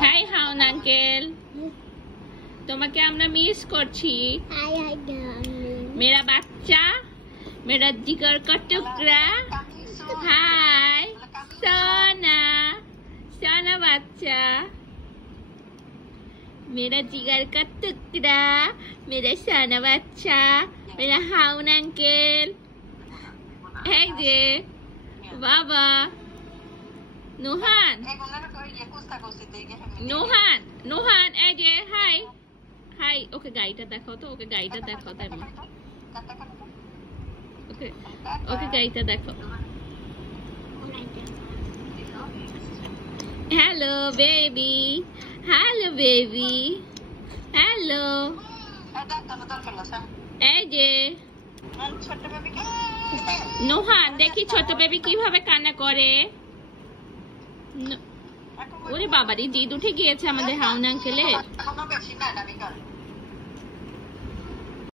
High হাউন uncle, তোমাকে আমরা miss করছি। मेरा बच्चा, मेरा जिगर का टुकड़ा। हाय सोना, सोना बच्चा, मेरा जिगर का टुकड़ा, मेरा सोना बच्चा, मेरा हाउन अंकल। है जे बाबा নুহান, নুহান, নুহান, এই যে হাই হাই। ওকে গাড়িটা দেখাও তো, ওকে গাড়িটা দেখাও। তাই ওকে ওকে গাড়িটা দেখাও। Hello baby, hello baby, hello. এই যে নুহান, দেখি ছোট বেবি কিভাবে কান্না করে। ওরে বাবারে, জিদ উঠে গিয়েছে আমাদের হাউন আঙ্কেলের।